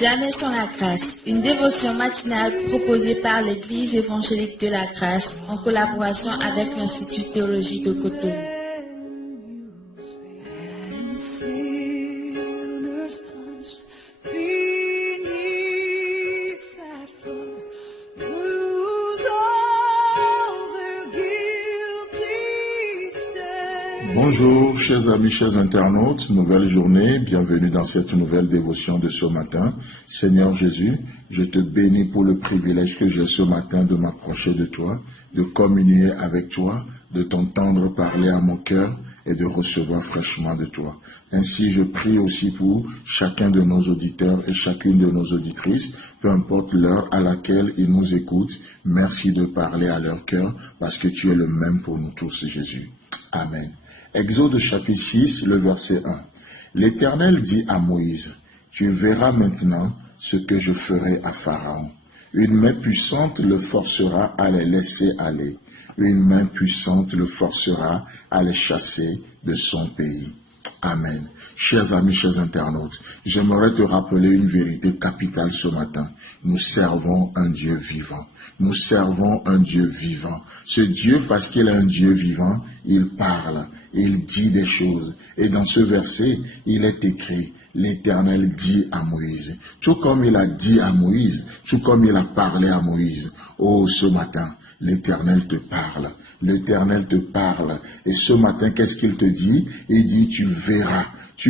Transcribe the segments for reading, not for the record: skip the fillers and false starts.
Jamais sans la grâce, une dévotion matinale proposée par l'Église évangélique de la grâce en collaboration avec l'Institut théologique de Cotonou. Bonjour, chers amis, chers internautes, nouvelle journée, bienvenue dans cette nouvelle dévotion de ce matin. Seigneur Jésus, je te bénis pour le privilège que j'ai ce matin de m'approcher de toi, de communier avec toi, de t'entendre parler à mon cœur et de recevoir fraîchement de toi. Ainsi, je prie aussi pour chacun de nos auditeurs et chacune de nos auditrices, peu importe l'heure à laquelle ils nous écoutent. Merci de parler à leur cœur parce que tu es le même pour nous tous, Jésus. Amen. Exode chapitre 6, le verset 1. L'Éternel dit à Moïse, « Tu verras maintenant ce que je ferai à Pharaon. Une main puissante le forcera à les laisser aller. Une main puissante le forcera à les chasser de son pays. » Amen. Chers amis, chers internautes, j'aimerais te rappeler une vérité capitale ce matin. Nous servons un Dieu vivant. Nous servons un Dieu vivant. Ce Dieu, parce qu'il est un Dieu vivant, il parle, il dit des choses. Et dans ce verset, il est écrit, l'Éternel dit à Moïse. Tout comme il a dit à Moïse, tout comme il a parlé à Moïse. Oh, ce matin, l'Éternel te parle. L'Éternel te parle. Et ce matin, qu'est-ce qu'il te dit? Il dit, tu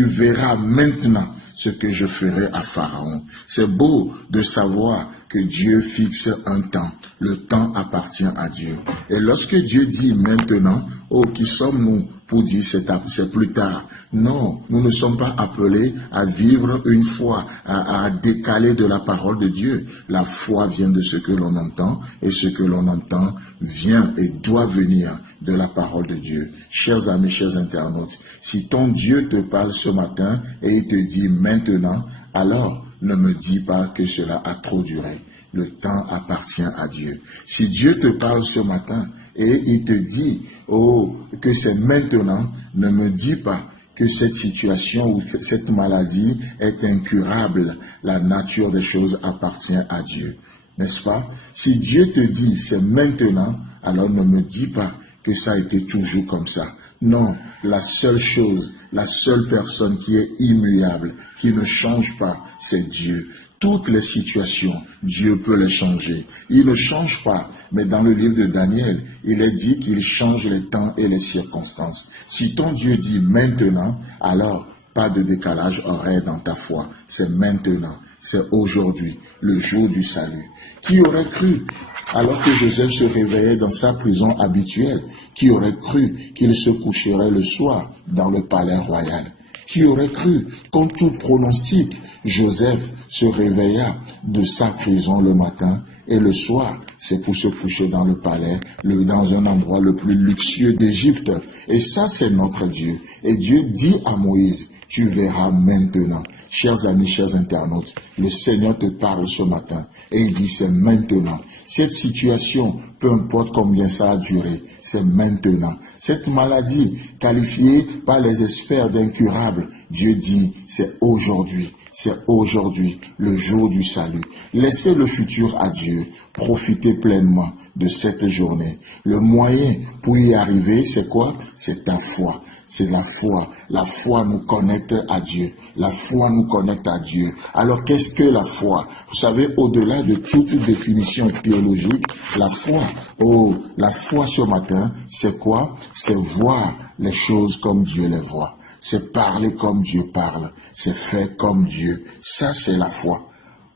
verras maintenant ce que je ferai à Pharaon. C'est beau de savoir que Dieu fixe un temps. Le temps appartient à Dieu. Et lorsque Dieu dit maintenant, oh, qui sommes-nous pour dire c'est plus tard? Non, nous ne sommes pas appelés à vivre une foi, à décaler de la parole de Dieu. La foi vient de ce que l'on entend, et ce que l'on entend vient et doit venir de la parole de Dieu. Chers amis, chers internautes, si ton Dieu te parle ce matin et il te dit maintenant, alors ne me dis pas que cela a trop duré. Le temps appartient à Dieu. Si Dieu te parle ce matin et il te dit, oh, que c'est maintenant, ne me dis pas que cette situation ou que cette maladie est incurable. La nature des choses appartient à Dieu. N'est-ce pas? Si Dieu te dit, c'est maintenant, alors ne me dis pas que ça a été toujours comme ça. Non, la seule chose, la seule personne qui est immuable, qui ne change pas, c'est Dieu. Toutes les situations, Dieu peut les changer. Il ne change pas, mais dans le livre de Daniel, il est dit qu'il change les temps et les circonstances. Si ton Dieu dit maintenant, alors pas de décalage horaire dans ta foi. C'est maintenant, c'est aujourd'hui, le jour du salut. Qui aurait cru, alors que Joseph se réveillait dans sa prison habituelle, qui aurait cru qu'il se coucherait le soir dans le palais royal? Qui aurait cru, contre tout pronostic, Joseph se réveilla de sa prison le matin et le soir, c'est pour se coucher dans le palais, dans un endroit le plus luxueux d'Égypte. Et ça, c'est notre Dieu. Et Dieu dit à Moïse, tu verras maintenant. Chers amis, chers internautes, le Seigneur te parle ce matin et il dit c'est maintenant. Cette situation, peu importe combien ça a duré, c'est maintenant. Cette maladie qualifiée par les experts d'incurable, Dieu dit c'est aujourd'hui. C'est aujourd'hui, le jour du salut. Laissez le futur à Dieu. Profitez pleinement de cette journée. Le moyen pour y arriver, c'est quoi? C'est ta foi. C'est la foi. La foi nous connecte à Dieu. La foi nous connecte à Dieu. Alors qu'est-ce que la foi? Vous savez, au-delà de toute définition théologique, la foi ce matin, c'est quoi? C'est voir les choses comme Dieu les voit. C'est parler comme Dieu parle. C'est faire comme Dieu. Ça, c'est la foi.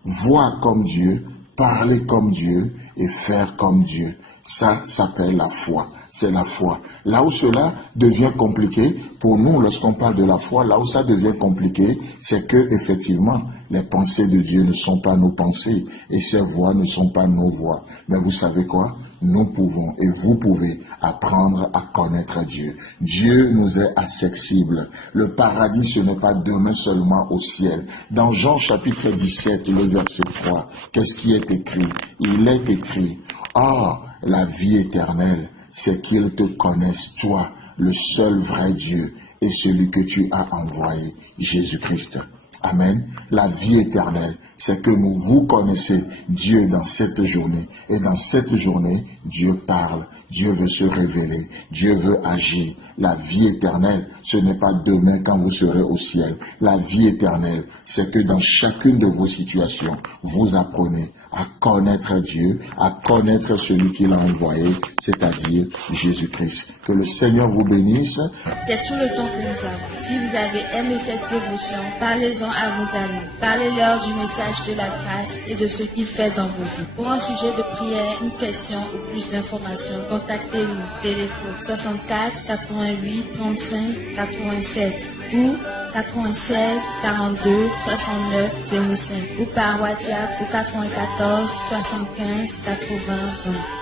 Voir comme Dieu, parler comme Dieu et faire comme Dieu. Ça s'appelle la foi. C'est la foi. Là où cela devient compliqué, pour nous, lorsqu'on parle de la foi, là où ça devient compliqué, c'est que, effectivement, les pensées de Dieu ne sont pas nos pensées et ses voix ne sont pas nos voix. Mais vous savez quoi? Nous pouvons et vous pouvez apprendre à connaître Dieu. Dieu nous est accessible. Le paradis, ce n'est pas demain seulement au ciel. Dans Jean chapitre 17, le verset 3, qu'est-ce qui est écrit? Il est écrit, « Or, la vie éternelle, c'est qu'ils te connaissent, toi, le seul vrai Dieu, et celui que tu as envoyé, Jésus-Christ. » Amen. La vie éternelle, c'est que vous connaissez Dieu dans cette journée. Et dans cette journée, Dieu parle. Dieu veut se révéler. Dieu veut agir. La vie éternelle, ce n'est pas demain quand vous serez au ciel. La vie éternelle, c'est que dans chacune de vos situations, vous apprenez à connaître Dieu, à connaître celui qui l'a envoyé, c'est-à-dire Jésus-Christ. Que le Seigneur vous bénisse. C'est tout le temps que nous avons. Si vous avez aimé cette dévotion, parlez-en à vos amis. Parlez-leur du message de la grâce et de ce qu'il fait dans vos vies. Pour un sujet de prière, une question ou plus d'informations, contactez-nous. Téléphone 64 88 35 87 ou 96 42 69 05 ou par WhatsApp au 94 75 80 20.